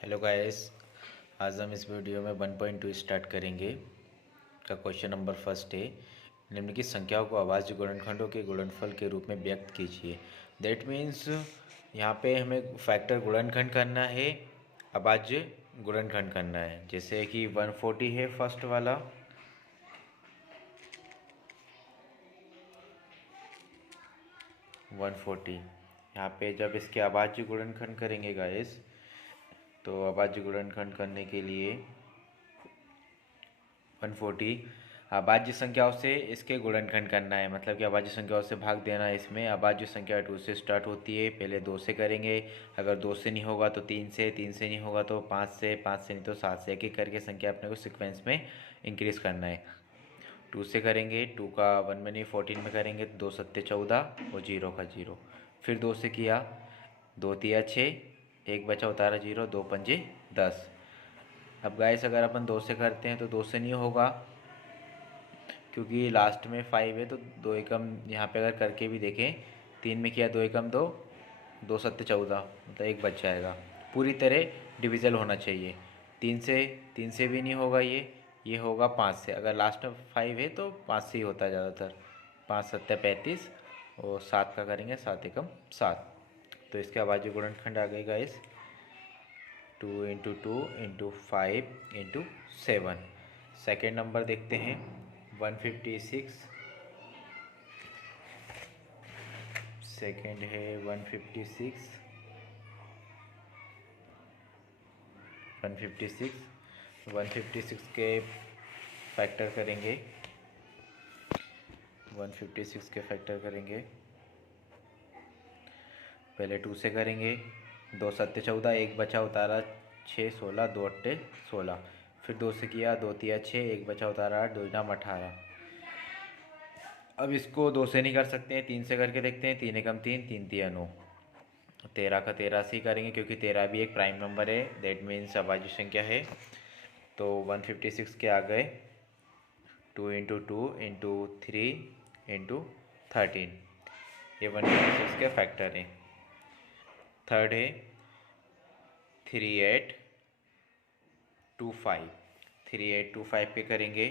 Hello guys. आज हम इस वीडियो में 1.2 स्टार्ट करेंगे का क्वेश्चन नंबर फर्स्ट है। निम्नलिखित संख्याओं को अभाज्य गुणनखंडों के गुणनफल के रूप में व्यक्त कीजिए। दैट मीन्स यहाँ पे हमें फैक्टर गुणनखंड करना है, अभाज्य गुणनखंड करना है। जैसे कि 140 है फर्स्ट वाला, यहाँ पे जब इसके अभाज्य गुणनखंड करेंगे गाइस, तो अभाज्य गुणनखंड करने के लिए 140 अभाज्य संख्याओं से इसके गुणनखंड करना है, मतलब कि अभाज्य संख्याओं से भाग देना है। इसमें अभाज्य संख्या 2 से स्टार्ट होती है, पहले 2 से करेंगे। अगर 2 से नहीं होगा तो 3 से, 3 से नहीं होगा तो 5 से, 5 से नहीं तो 7 से, एक एक करके संख्या अपने को सीक्वेंस में इंक्रीज करना है। 2 से करेंगे, 2 का 1 में नहीं 14 में करेंगे तो 2 सत्ते 14 और 0 का 0। फिर 2 से किया, 2 तिया 6, एक बचा उतारा 0, 2 पंजे 10। अब गाइस अगर अपन 2 से करते हैं तो 2 से नहीं होगा, क्योंकि लास्ट में 5 है तो 2 एकम यहाँ पे अगर करके भी देखें, 3 में किया 2 एकम 2, 2 सत्ते 14, मतलब एक बच जाएगा। पूरी तरह डिविजल होना चाहिए। 3 से भी नहीं होगा, ये होगा 5 से। अगर लास्ट में 5 है तो 5 से ही होता है ज़्यादातर। 5 सत्ते 35 और 7 का करेंगे 7 एकम 7। तो इसके अभाज्य गुणनखंड आ गई guys 2 into 2 into 5 into 7। Second number देखते हैं 156। सेकेंड है 156। 156 के फैक्टर करेंगे। 156 के फैक्टर करेंगे, पहले 2 से करेंगे। 2 सत्ते 14, एक बचा उतारा 6 16, 2 अट्टे 16। फिर 2 से किया, 2 तिया 6, एक बचा उतारा 8, 2 नाम 18। अब इसको 2 से नहीं कर सकते हैं, 3 से करके देखते हैं। 3 एकम 3, 3 तिया 9, 13 का 13 से ही करेंगे, क्योंकि 13 भी एक प्राइम नंबर है, दैट मीन्स अभाज्य संख्या है। तो 156 के आ गए 2 इंटू 2 इंटू 3 इंटू 13। ये 156 के फैक्टर है। थर्ड है 3825। 3825 पे करेंगे।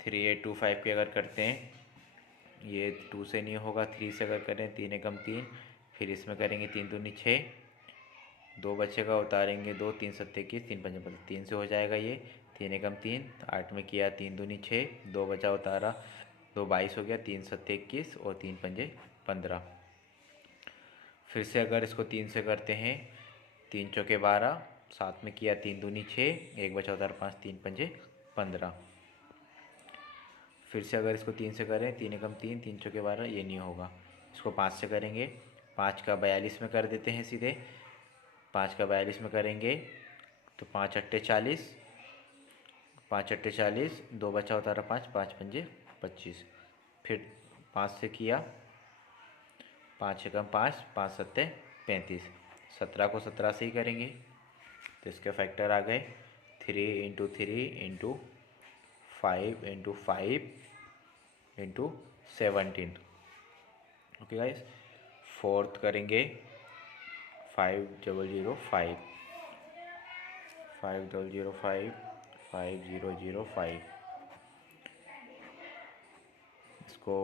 3825 पे अगर करते हैं, ये 2 से नहीं होगा, 3 से अगर करें 3 एकम 3, फिर इसमें करेंगे 3 दूनी 6, 2 बचेगा उतारेंगे 2, 3 सत्ते 21, 3 पंजे 3 से हो जाएगा ये। 3 एकम 3, 8 में किया 3 दूनी 6, 2 बचा उतारा 2 22 हो गया, 3 सत्ते 21 और 3 पंजे 15। फिर से अगर इसको 3 से करते हैं, 3 चौके 12, 7 में किया 3 दूनी 6, एक बचा उतारा 5, 3 पंजे 15। फिर से अगर इसको 3 से करें, 3 एकम 3, 3 चौके 12, ये नहीं होगा। इसको 5 से करेंगे, 5 का 42 में कर देते हैं सीधे। 5 का 42 में करेंगे तो 5 अट्टे 40, 5 अट्टे 40, 2 बचा उतारा 5, 5 पंजे 25। फिर 5 से किया, 5 एकम 5, 5 सत्ते 35। 17 को 17 से ही करेंगे, तो इसके फैक्टर आ गए 3 into 3 into 5 into 5 into 17। Okay guys. Fourth करेंगे 5005, 5005, 5005। इसको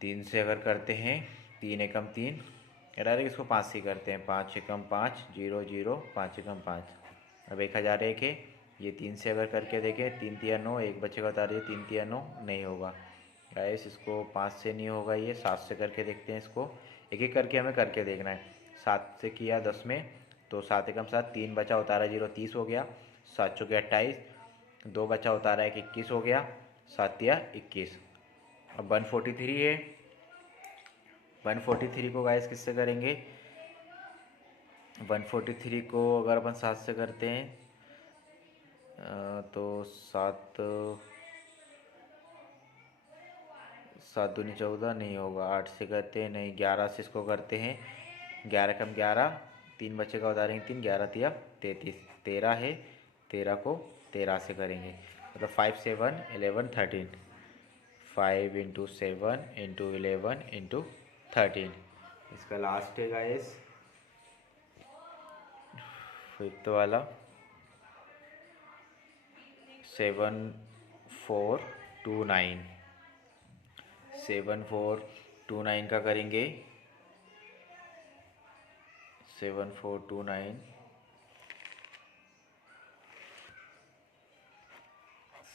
3 से अगर करते हैं, 3 एकम 3, डायरेक्ट इसको 5 से करते हैं। 5 एकम 5, 0 0, 5 एकम 5। अब 1001 है, ये 3 से अगर करके देखें, 3 तिया 9, एक बचेगा उतारिए 3 तिया 9, नहीं होगा गाइस। इसको 5 से नहीं होगा, ये 7 से करके देखते हैं। इसको एक एक करके हमें करके देखना है। 7 से किया 10 में, तो 7 एकम 7, 3 बचा उतारा 0, 30 हो गया। 7 चौके 28, 2 बचा उतारा 1, 21 हो गया। 7 तिया 21। अब 143 है। 143 को गाइस किससे करेंगे? 143 को अगर अपन 7 से करते हैं तो 7 7 दूनी 14, नहीं होगा। 8 से करते हैं, नहीं। 11 से इसको करते हैं, 11 कम 11, 3 बचेगा उतारेंगे 3, 11 तिया 33, 13 है। 13 को 13 से करेंगे, मतलब 5 7 11 13। 5 इंटू 7 इंटू 11 इंटू 13। इसका लास्ट है गाइस फिफ्थ वाला 7429, 7429 का करेंगे। 7429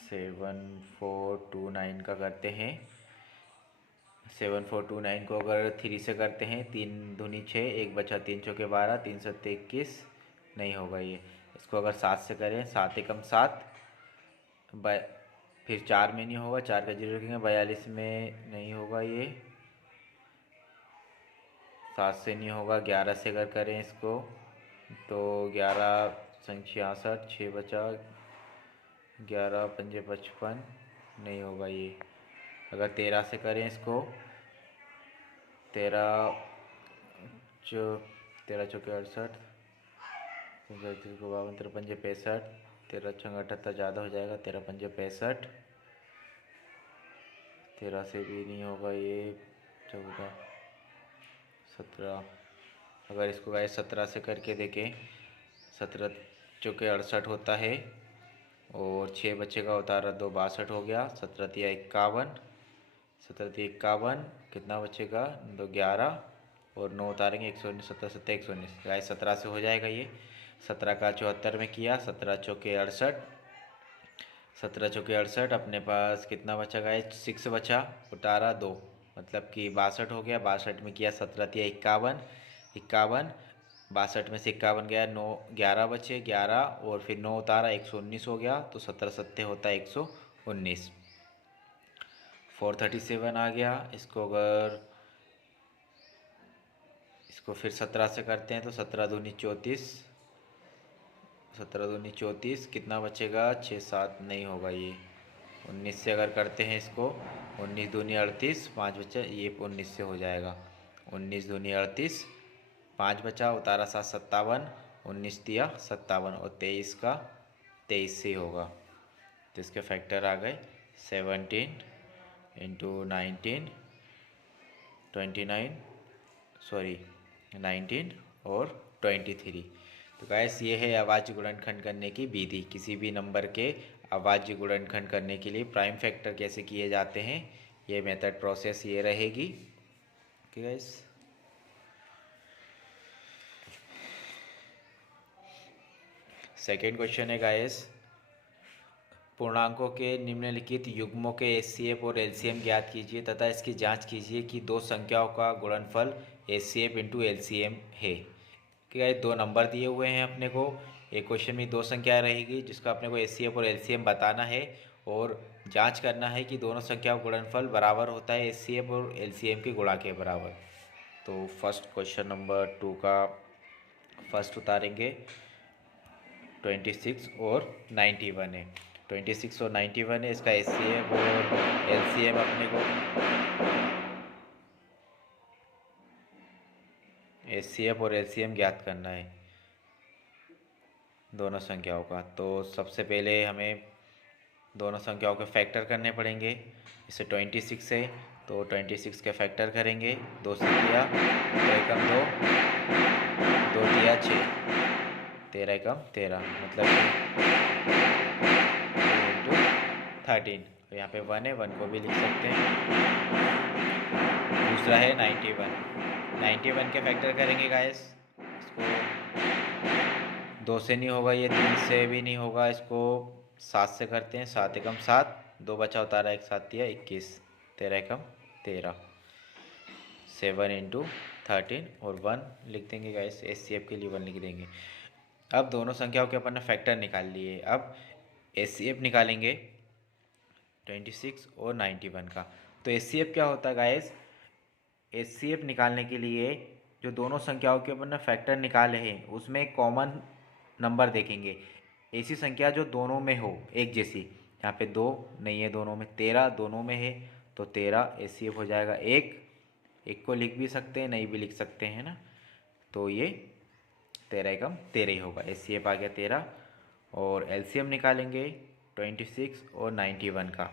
7429 का करते हैं। 7429 को अगर 3 से करते हैं, 3 दूनी 6, एक बचा 3 चौके 12, 3 सत्ते 21, नहीं होगा ये। इसको अगर 7 से करें, 7 एकम 7, फिर 4 में नहीं होगा, 4 का 0 रखेंगे, 42 में नहीं होगा ये, 7 से नहीं होगा। 11 से अगर करें इसको तो 11 संग 66, 6 बचा, 11 पंजे 55, नहीं होगा ये। अगर 13 से करें इसको, 13 चौके 68, 52 पंजे 65, 13 छंग 78, ज़्यादा हो जाएगा, 13 पंजे 65, 13 से भी नहीं होगा ये, 14 17। अगर इसको गाइस 17 से करके देखें, 17 चौके 68 होता है, और 6 बच्चे का उतारा 2 62 हो गया, 17 तिया 51, 17 तिया 51, कितना बचेगा 2 11, और 9 उतारेंगे 119, 17 सत्ते 119, गाइस 17 से हो जाएगा ये। 17 का 74 में किया, 17 चौके 68, 17 चौके 68, अपने पास कितना बचा गाइस 6 बचा, उतारा 2, मतलब कि 62 हो गया। 62 में किया 17 तिया 51, 51, 62 में से 51 गया, 9 11 बचे, 11 और फिर 9 उतारा 119 हो गया, तो 17 सत्ते होता है 119। 437 आ गया। इसको अगर इसको फिर 17 से करते हैं तो 17 दूनी 34, 17 दूनी 34, कितना बचेगा 6 7, नहीं होगा ये। 19 से अगर करते हैं इसको, 19 दूनी 38, 5 बचा, ये 19 से हो जाएगा। 19 दूनी 38, 5 बचा, उतारा 7 57, 19 दिया 57, और 23 का 23 से होगा। तो इसके फैक्टर आ गए 17 इंटू 19, 29, सॉरी 19 और 23। तो गैस ये है अभाज्य गुणनखंड करने की विधि। किसी भी नंबर के अभाज्य गुणनखंड करने के लिए प्राइम फैक्टर कैसे किए जाते हैं, ये मेथड प्रोसेस ये रहेगी। ओके गैस, सेकेंड क्वेश्चन है गाइस, पूर्णांकों के निम्नलिखित युग्मों के एचसीएफ और एलसीएम ज्ञात कीजिए तथा इसकी जांच कीजिए कि दो संख्याओं का गुणनफल एचसीएफ इंटू एलसीएम है। क्या 2 नंबर दिए हुए हैं अपने को, एक क्वेश्चन में 2 संख्याएं रहेगी जिसका अपने को एचसीएफ और एलसीएम बताना है, और जांच करना है कि दोनों संख्याओं का गुणनफल बराबर होता है एचसीएफ और एलसीएम के गुणा के बराबर। तो फर्स्ट क्वेश्चन नंबर 2 का फर्स्ट उतारेंगे, 26 और 91 है। 26 और 91 है, इसका एचसीएफ और एलसीएम अपने को एचसीएफ और एलसीएम ज्ञात करना है दोनों संख्याओं का। तो सबसे पहले हमें दोनों संख्याओं के फैक्टर करने पड़ेंगे। इसे 26 है तो 26 के फैक्टर करेंगे, 2 से किया 2 एकम 2, 2 दिया 6, 13 एकम 13, मतलब 13। तो यहाँ पे 1 है, 1 को भी लिख सकते हैं। दूसरा है 91, 91 के फैक्टर करेंगे गाइस। इसको 2 से नहीं होगा, ये 3 से भी नहीं होगा, इसको 7 से करते हैं। 7 एकम 7, 2 बचा उतारा 1 7 दिया 21, 13 एकम 13, 7 इंटू 13 और 1 लिख देंगे गाइस, एचसीएफ के लिए 1 लिख देंगे। अब दोनों संख्याओं के अपन ने फैक्टर निकाल लिए। अब एचसीएफ निकालेंगे 26 और 91 का। तो एचसीएफ क्या होता है गाइस, एचसीएफ निकालने के लिए जो दोनों संख्याओं के अपन ने फैक्टर निकाले हैं उसमें कॉमन नंबर देखेंगे, ऐसी संख्या जो दोनों में हो एक जैसी। यहाँ पे 2 नहीं है दोनों में, 13 दोनों में है, तो 13 एचसीएफ हो जाएगा। एक को लिख भी सकते हैं, नहीं भी लिख सकते हैं ना, तो ये 13 एकम 13 ही होगा, एचसीएफ आ गया 13। और एलसीएम निकालेंगे 26 और 91 का।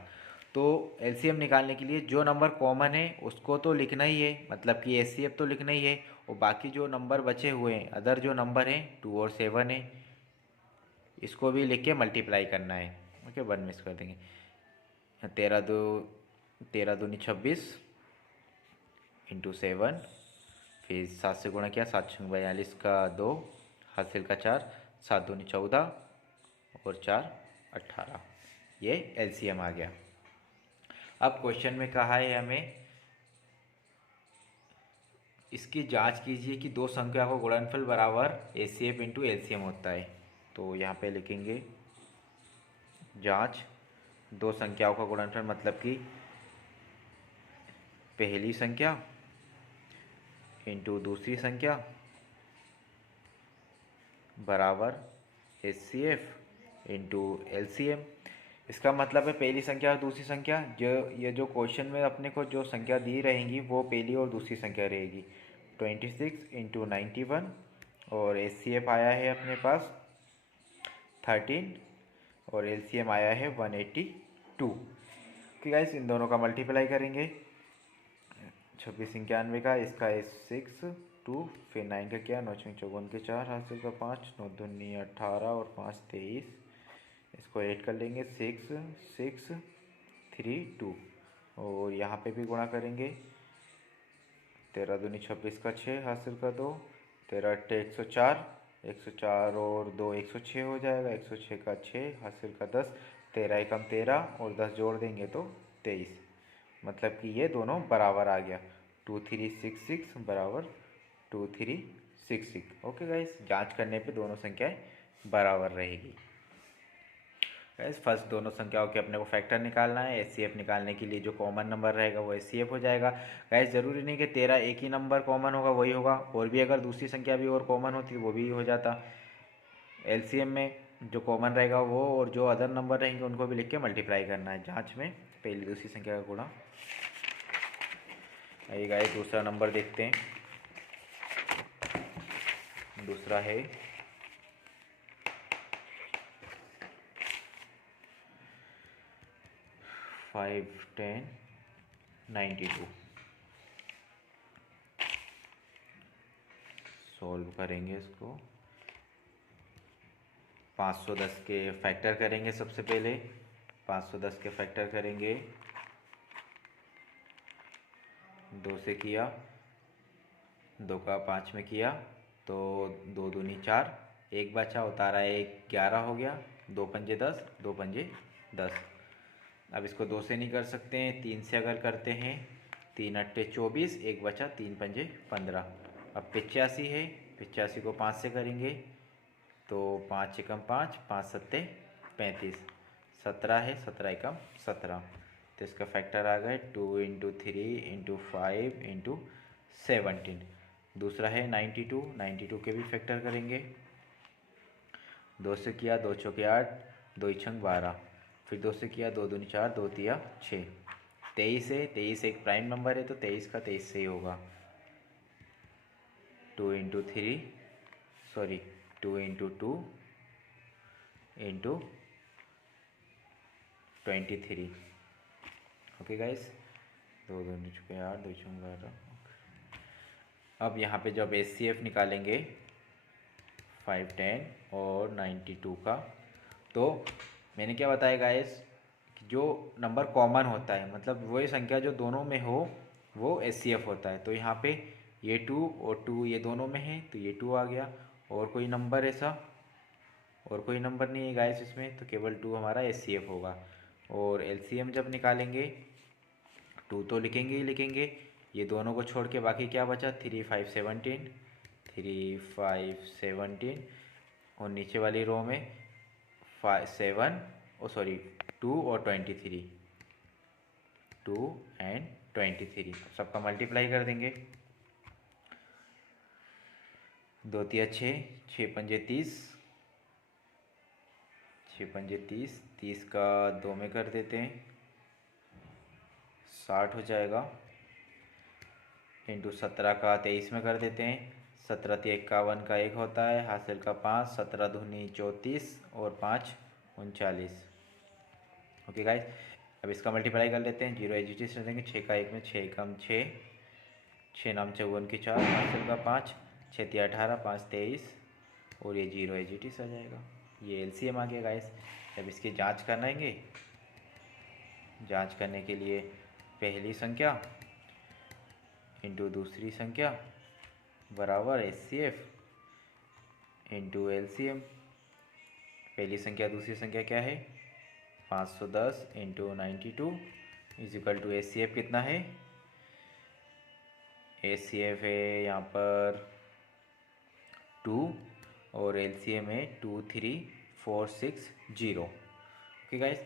तो एलसीएम निकालने के लिए जो नंबर कॉमन है उसको तो लिखना ही है, मतलब कि एचसीएफ तो लिखना ही है, और बाकी जो नंबर बचे हुए हैं, अदर जो नंबर हैं 2 और 7 है, इसको भी लिख के मल्टीप्लाई करना है। ओके, 1 मिस कर देंगे। 13 दूनी 26 इंटू 7, फिर 7 से गुणा किया, 7 छंग 42 का 2, हासिल का 4, 7 दूनी 14 और 4 18, ये एलसीएम आ गया। अब क्वेश्चन में कहा है हमें इसकी जांच कीजिए कि दो संख्या का गुणनफल बराबर एचसीएफ इंटू एलसीएम होता है। तो यहाँ पे लिखेंगे जांच दो संख्याओं का गुणनफल, मतलब कि पहली संख्या इंटू दूसरी संख्या बराबर एचसीएफ इंटू एलसीएम। इसका मतलब है पहली संख्या और दूसरी संख्या, ये जो क्वेश्चन में अपने को जो संख्या दी रहेंगी वो पहली और दूसरी संख्या रहेगी। 26 इंटू 91 और एचसीएफ आया है अपने पास 13 और एलसीएम आया है 182। कि गाइस इन दोनों का मल्टीप्लाई करेंगे, 26 91 का, इसका 6 2, फिर 9 का किया, 9 54 के 4, हासिल का 5, 9 दूनी 18 और 5 23, इसको ऐड कर लेंगे 6 6 3 2, और यहाँ पे भी गुणा करेंगे, 13 दूनी 26 का 6, हासिल का 2, 13 8 104, 104 और 2 106 हो जाएगा, 106 का 6, हासिल का 10, 13 एकम 13 और 10 जोड़ देंगे तो 23, मतलब कि ये दोनों बराबर आ गया। 2366 बराबर 2366। ओके गाइस, जांच करने पे दोनों संख्याएं बराबर रहेगी। गाइस फर्स्ट दोनों संख्याओं के अपने को फैक्टर निकालना है। एचसीएफ निकालने के लिए जो कॉमन नंबर रहेगा वो एचसीएफ हो जाएगा। गाइस ज़रूरी नहीं कि 13 एक ही नंबर कॉमन होगा वही होगा, और भी अगर दूसरी संख्या भी और कॉमन होती तो वो भी हो जाता। एलसीएम में जो कॉमन रहेगा वो और जो अदर नंबर रहेंगे उनको भी लिख के मल्टीप्लाई करना है जांच में पहली दूसरी संख्या का गुणा। आइए गाइस दूसरा नंबर देखते हैं। दूसरा है 5 10 92। सॉल्व करेंगे इसको, 510 के फैक्टर करेंगे। सबसे पहले 510 के फैक्टर करेंगे, 2 से किया, 2 का 5 में किया तो 2 दूनी 4, एक बचा, उतारा 1 11 हो गया, 2 पंजे 10, 2 पंजे 10। अब इसको 2 से नहीं कर सकते हैं, 3 से अगर करते हैं, 3 अट्टे 24, एक बचा, 3 पंजे 15। अब 85 है, 85 को 5 से करेंगे तो 5 एकम 5, 5 सत्ते 35, 17 है, 17 एकम 17, तो इसका फैक्टर आ गए 2 इंटू 3 इंटू 5 इंटू 17। दूसरा है 92, 92 के भी फैक्टर करेंगे, 2 से किया, 2 चौके 8, 2 छंग 12, फिर 2 से किया, 2 दूनी 4, 2 तिया 6, 23 है, 23 एक प्राइम नंबर है तो 23 का 23 से ही होगा। 2 into 3 sorry 2 into 2 into 23। Okay guys, 2 दूनी चुके 8, 2 छंग 12। अब यहाँ पे जब एचसीएफ निकालेंगे 5 10 और 92 का, तो मैंने क्या बताया गाइस, जो नंबर कॉमन होता है, मतलब वही संख्या जो दोनों में हो वो एचसीएफ होता है। तो यहाँ पे ये 2 और 2 ये दोनों में है तो ये 2 आ गया, और कोई नंबर ऐसा और कोई नंबर नहीं है गाइस इसमें, तो केवल 2 हमारा एचसीएफ होगा। और एलसीएम जब निकालेंगे 2 तो लिखेंगे ही लिखेंगे, ये दोनों को छोड़ के बाकी क्या बचा, 3 5 17, 3 5 17, और नीचे वाली रो में 5 7 सॉरी 2 और 23, 2 एंड 23, सबका मल्टीप्लाई कर देंगे, 2 तिया 6, 6 पंजे 30, 6 पंजे 30, 30 का 2 में कर देते हैं 60 हो जाएगा, इंटू 17 का 23 में कर देते हैं, 17 तिया 51 का 1 होता है, हासिल का 5, 17 दूनी 34 और 5 39। ओके गाइस, अब इसका मल्टीप्लाई कर लेते हैं, 0 एजिटिस रखेंगे, 6 का 1 में, 6 कम 6, 6 नाम 54 की 4, 5 का 5, 6 तिया 18, 5 23 और ये 0 एजिटिस आ जाएगा। ये एलसीएम आ गया गाइस। अब इसकी जांच कराएंगे। जांच करने के लिए पहली संख्या इंटू दूसरी संख्या बराबर एचसीएफ इंटू एलसीएम। पहली संख्या दूसरी संख्या क्या है, 510 into 92 is equal to HCF कितना है, एचसीएफ है यहाँ पर 2 और एलसीएम है 23460। ओके गाइस,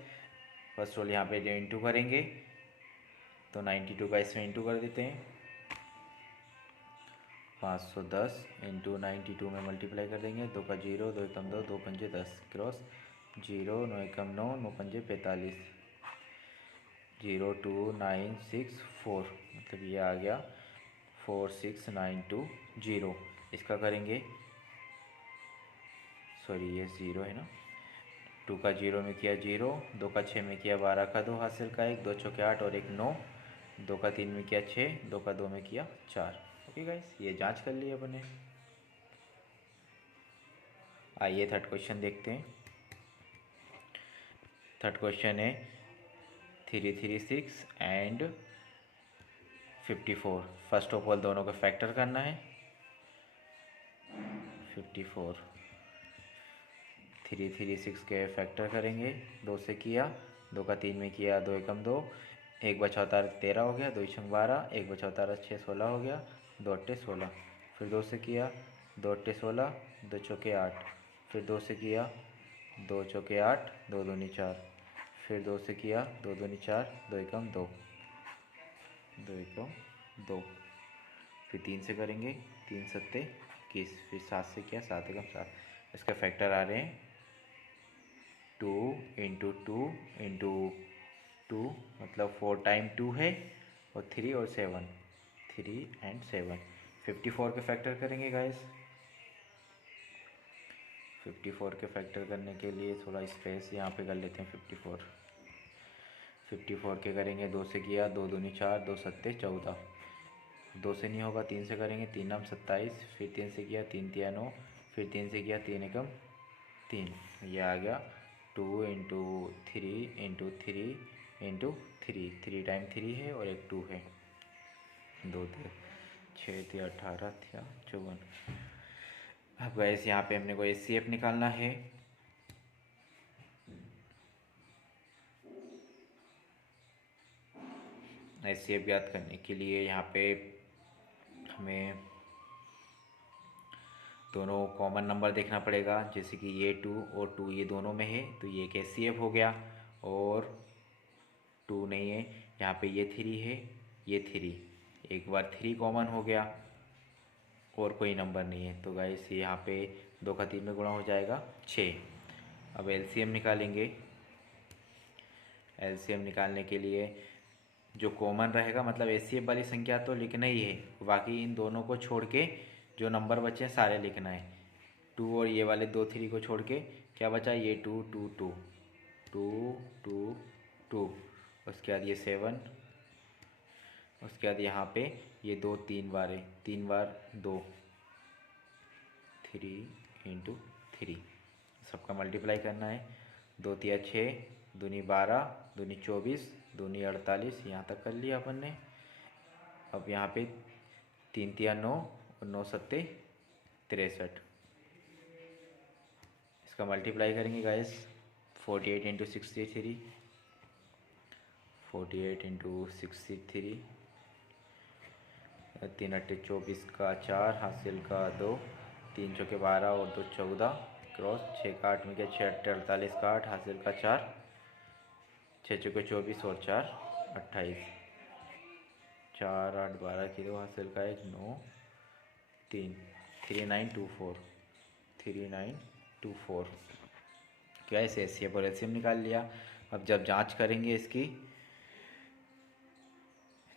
फर्स्ट ऑल यहाँ पे इंटू करेंगे तो 92 का इसमें इंटू कर देते हैं, 510 इंटू 92 में मल्टीप्लाई कर देंगे, 2 का 0, 2 एकम 2, 2 पंजे 10 क्रॉस 0, 9 एकम 9, 9 पंजे 45, 02964 मतलब ये आ गया 46920। इसका करेंगे, सॉरी ये 0 है ना, 2 का 0 में किया 0, 2 का 6 में किया 12 का 2 हासिल का 1, 2 चौके 8 और 1 9, 2 का 3 में किया 6, 2 का 2 में किया 4। ओके गाइस, ये जांच कर ली अपने। आइए थर्ड क्वेश्चन देखते हैं। थर्ड क्वेश्चन है 336 एंड 54। फर्स्ट ऑफ ऑल दोनों को फैक्टर करना है। 54 336 के फैक्टर करेंगे, 2 से किया, 2 का 3 में किया, 2 एकम 2, 1 बचा उतार 13 हो गया, 2 छंग 12, 1 बचा उतार 6 16 हो गया, 2 अट्टे 16, फिर 2 से किया, 2 अट्टे 16, 2 चौके 8, फिर 2 से किया, 2 चौके 8, 2 दूनी 4, फिर 2 से किया, 2 दूनी 4, 2 एकम 2, 2 एकम 2, फिर 3 से करेंगे, 3 सत्ते 21, फिर 7 से किया, 7 एकम 7। इसका फैक्टर आ रहे हैं 2 इंटू 2 इंटू 2 मतलब 4 टाइम 2 है और 3 और 7, 3 एंड 7। 54 के फैक्टर करेंगे गाइस। 54 के फैक्टर करने के लिए थोड़ा स्पेस यहाँ पे कर लेते हैं। 54 के करेंगे, 2 से किया, 2 दूनी 4, 2 सत्ते 14, 2 से नहीं होगा, 3 से करेंगे, 3 नाम 27, फिर 3 से किया, 3 तिया 9, फिर 3 से किया, 3 एकम 3, ये आ गया 2 इंटू 3 इंटू 3 इंटू 3, 3 टाइम 3 है और एक 2 है, 2 थे 6 थे 18 थे 54। अब गैस यहाँ पे हमने को एचसीएफ निकालना है। एचसीएफ ज्ञात करने के लिए यहाँ पे हमें दोनों कॉमन नंबर देखना पड़ेगा, जैसे कि ये 2 और 2 ये दोनों में है तो ये एक एचसीएफ हो गया, और 2 नहीं है यहाँ पे, ये 3 है, ये 3, एक बार 3 कॉमन हो गया और कोई नंबर नहीं है तो गाइस यहाँ पे 2 का 3 में गुणा हो जाएगा 6। अब एलसीएम निकालेंगे। एलसीएम निकालने के लिए जो कॉमन रहेगा, मतलब एचसीएफ वाली संख्या तो लिखना ही है, बाकी इन दोनों को छोड़ के जो नंबर बचे हैं सारे लिखना है। 2 और ये वाले 2 3 को छोड़ के क्या बचा, ये 2 2 2 2 2 2, उसके बाद ये 7, उसके बाद यहाँ पे ये 2 3 बार है, 3 बार 2, 3 इंटू 3, सबका मल्टीप्लाई करना है। 2 तिया 6, दूनी 12, दूनी 24, दूनी 48, यहाँ तक कर लिया अपन ने। अब यहाँ पे 3 तिया 9 और 9 सत्ते 63, इसका मल्टीप्लाई करेंगे गाइस। 48 इंटू 63, 48 इंटू 63, 3 अट्टे 24 का 4 हासिल का 2, 3 चौके 12 और 2 14 क्रॉस 6 का 8 में क्या, 6 अट्टे 48 का 8 हासिल का 4, 6 चौके 24 और 4 28, 4 8 12 की 2 हासिल का 1 9 3, 3924, 3924। क्या ऐसे एचसीएफ और एलसीएम निकाल लिया। अब जब जांच करेंगे, इसकी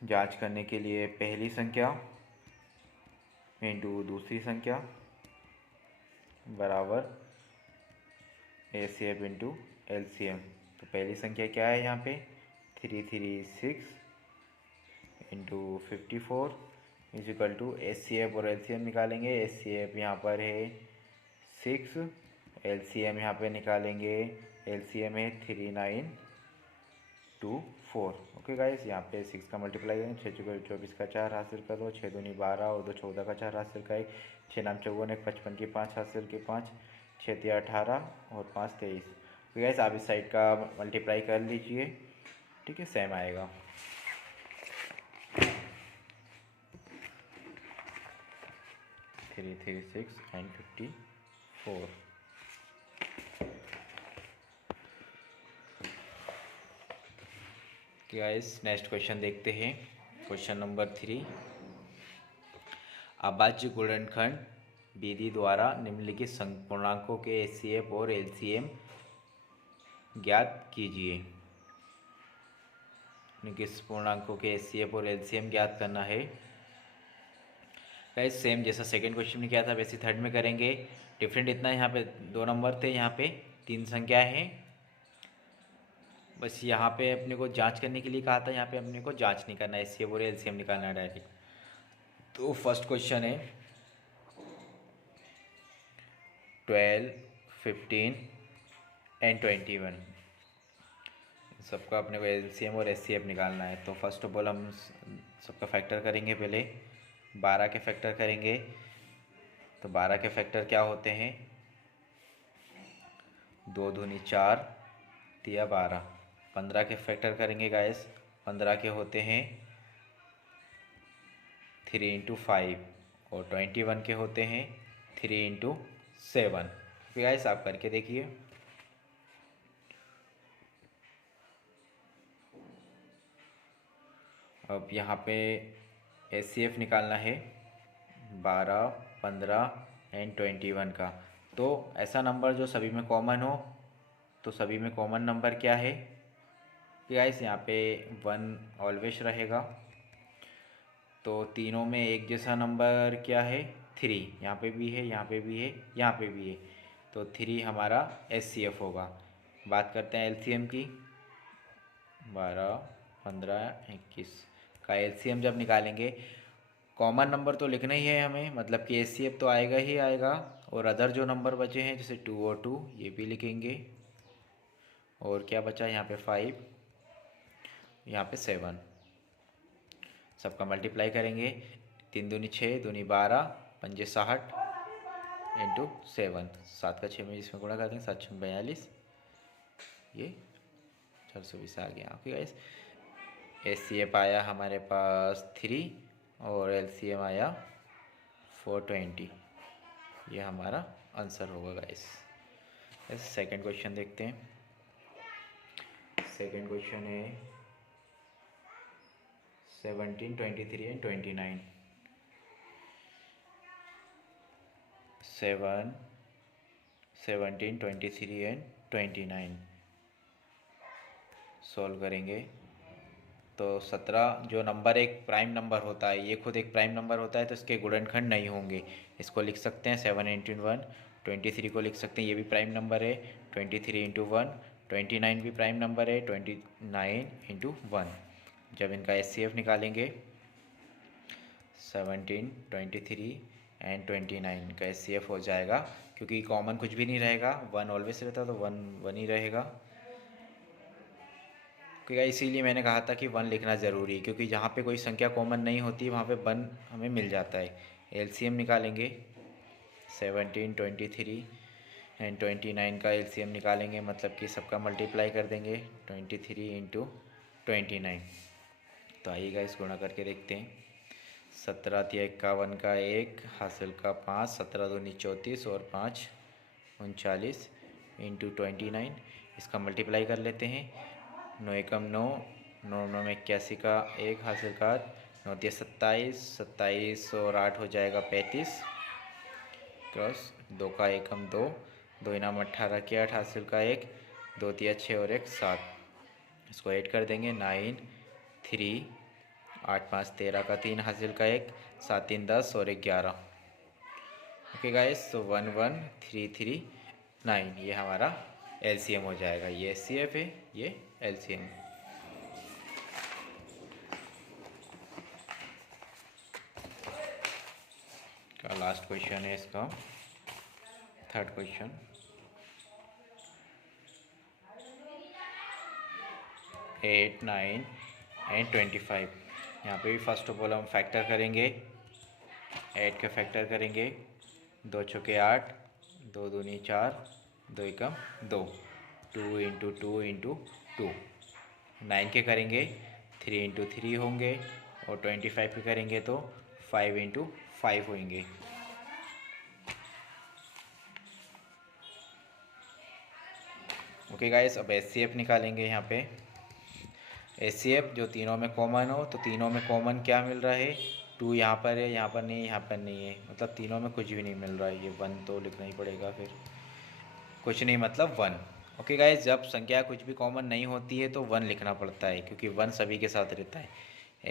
जांच करने के लिए पहली संख्या इंटू दूसरी संख्या बराबर एचसीएफ इंटू एलसीएम। तो पहली संख्या क्या है यहाँ पे 336 into 54 is equal to HCF और LCM निकालेंगे। HCF यहाँ पर है 6, LCM यहाँ पे निकालेंगे, LCM है 3924। ओके गाइस, यहाँ पे 6 का मल्टीप्लाई करेंगे, 6 चौके 24 का 4 हासिल करो, 6 दूनी 12 और 2 14 का 4 हासिल का 1, 6 नाम 54 1 55 की 5 हासिल के 5, 6 3 18 और 5 23। तो गाइस आप इस साइड का मल्टीप्लाई कर लीजिए, ठीक है, सेम आएगा। Three 36 and 54। Guys next question देखते हैं। क्वेश्चन नंबर 3, अभाज्य गुणनखंड विधि द्वारा निम्नलिखित पूर्णांकों के HCF और LCM ज्ञात कीजिए। किस पूर्णांकों के HCF और LCM ज्ञात करना है। गाइस सेम जैसा सेकंड क्वेश्चन में किया था वैसे थर्ड में करेंगे। डिफरेंट इतना, यहाँ पे 2 नंबर थे, यहाँ पे 3 संख्या है। बस यहाँ पे अपने को जांच करने के लिए कहा था, यहाँ पे अपने को जांच नहीं करना है, HCF और LCM निकालना है डायरेक्ट। तो फर्स्ट क्वेश्चन है 12, 15 एंड 21, सबका अपने को LCM और HCF निकालना है। तो फर्स्ट ऑफ ऑल हम सबका फैक्टर करेंगे। पहले 12 के फैक्टर करेंगे। तो 12 के फैक्टर क्या होते हैं, 2 दूनी 4 तिया 12। 15 के फैक्टर करेंगे गाइस, 15 के होते हैं 3 इंटू 5 और 21 के होते हैं 3 इंटू 7। तो गाइस आप करके देखिए। अब यहाँ पे HCF निकालना है 12, 15 एंड 21 का। तो ऐसा नंबर जो सभी में कॉमन हो, तो सभी में कॉमन नंबर क्या है गाइस, यहाँ पे 1 ऑलवेज रहेगा। तो तीनों में एक जैसा नंबर क्या है, 3। यहाँ पे भी है, यहाँ पे भी है, यहाँ पे भी है। तो 3 हमारा HCF होगा। बात करते हैं LCM की। 12, 15, 21 का LCM जब निकालेंगे, कॉमन नंबर तो लिखना ही है हमें, मतलब कि HCF तो आएगा ही आएगा, और अदर जो नंबर बचे हैं जैसे 2 और 2 ये भी लिखेंगे। और क्या बचा यहाँ पे 5, यहाँ पे 7, सबका मल्टीप्लाई करेंगे। 3 दूनी 6, दूनी 12, 5 60 इंटू 7, 7 का 6 में इसमें गुणा कर देंगे, 7 6 42, ये 420 आ गया। ओके गाइस, HCF आया हमारे पास 3 और LCM आया 420। ये हमारा आंसर होगा गाइस। सेकंड क्वेश्चन देखते हैं। सेकंड क्वेश्चन है 17, 23 एंड 29। 7, 17, 23 एंड 29 सॉल्व करेंगे। तो 17 जो नंबर एक प्राइम नंबर होता है, ये खुद एक प्राइम नंबर होता है, तो इसके गुणनखंड नहीं होंगे। इसको लिख सकते हैं 7 इंटू 1। 23 को लिख सकते हैं, ये भी प्राइम नंबर है, 23 इंटू 1। 29 भी प्राइम नंबर है, 29 इंटू 1। जब इनका HCF निकालेंगे 17, 23 एंड 29 का HCF हो जाएगा, क्योंकि कॉमन कुछ भी नहीं रहेगा, 1 ऑलवेज रहता, तो 1 1 ही रहेगा। क्योंकि इसीलिए मैंने कहा था कि 1 लिखना ज़रूरी है, क्योंकि जहाँ पे कोई संख्या कॉमन नहीं होती वहाँ पे 1 हमें मिल जाता है। LCM निकालेंगे 17, 23 एंड 29 का LCM निकालेंगे, मतलब कि सबका मल्टीप्लाई कर देंगे 23 इंटू 29। तो आइएगा इस गुणा करके देखते हैं। 17 तिया 51 का 1 हासिल का 5, 17 दूनी 34 और 5 39 इंटू 29। इसका मल्टीप्लाई कर लेते हैं। 9 एकम 9, 9 9 में 81 का 1 हासिल का 9 तिया 27, 27 और 8 हो जाएगा 35 क्रॉस 2 का एकम 2, 2 इनाम 18 के 8 हासिल का 1, 2 तिया 6 और 1 7। इसको ऐड कर देंगे 9 3 8 5 13 का 3 हासिल का 1, 7 3 10 और 1 11। ओके गाइस, तो 1 1 3 3 9 ये हमारा LCM हो जाएगा। ये HCF है, ये LCM। का लास्ट क्वेश्चन है इसका, थर्ड क्वेश्चन। 8, 9 एंड 25। यहाँ पे भी फर्स्ट ऑफ ऑल हम फैक्टर करेंगे, 8 का फैक्टर करेंगे। 2 चौके 8, 2 दूनी 4, 2 एकम 2, 2 इंटू 2 इंटू 2। 9 के करेंगे 3 इंटू 3 होंगे, और 25 के करेंगे तो 5 इंटू 5 होंगे। ओके गाइस, अब HCF निकालेंगे। यहाँ पे HCF जो तीनों में कॉमन हो, तो तीनों में कॉमन क्या मिल रहा है, 2 यहाँ पर है, यहाँ पर नहीं है, यहाँ पर नहीं है, मतलब तीनों में कुछ भी नहीं मिल रहा है। ये 1 तो लिखना ही पड़ेगा, फिर कुछ नहीं मतलब 1। ओके गाइस, जब संख्या कुछ भी कॉमन नहीं होती है तो 1 लिखना पड़ता है, क्योंकि 1 सभी के साथ रहता है।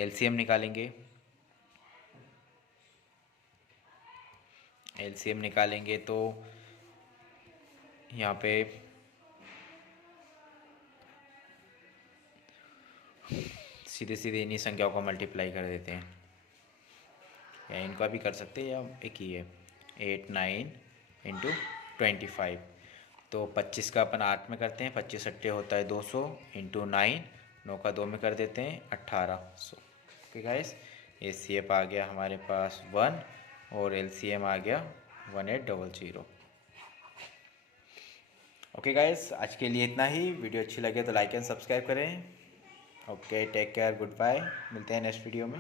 LCM निकालेंगे। LCM निकालेंगे तो यहाँ पे सीधे सीधे इन्हीं संख्याओं को मल्टीप्लाई कर देते हैं, या इनका भी कर सकते हैं, या एक ही है। 8, 9 इंटू 25। तो 25 का अपन 8 में करते हैं, 25 अट्ठे होता है 200, इंटू 9, 9 का 2 में कर देते हैं 1800। ओके गाइस, HCF आ गया हमारे पास 1, और LCM आ गया 1800। ओके गाइस, आज के लिए इतना ही। वीडियो अच्छी लगे तो लाइक एंड सब्सक्राइब करें। Okay, take care, goodbye, मिलते हैं नेक्स्ट वीडियो में।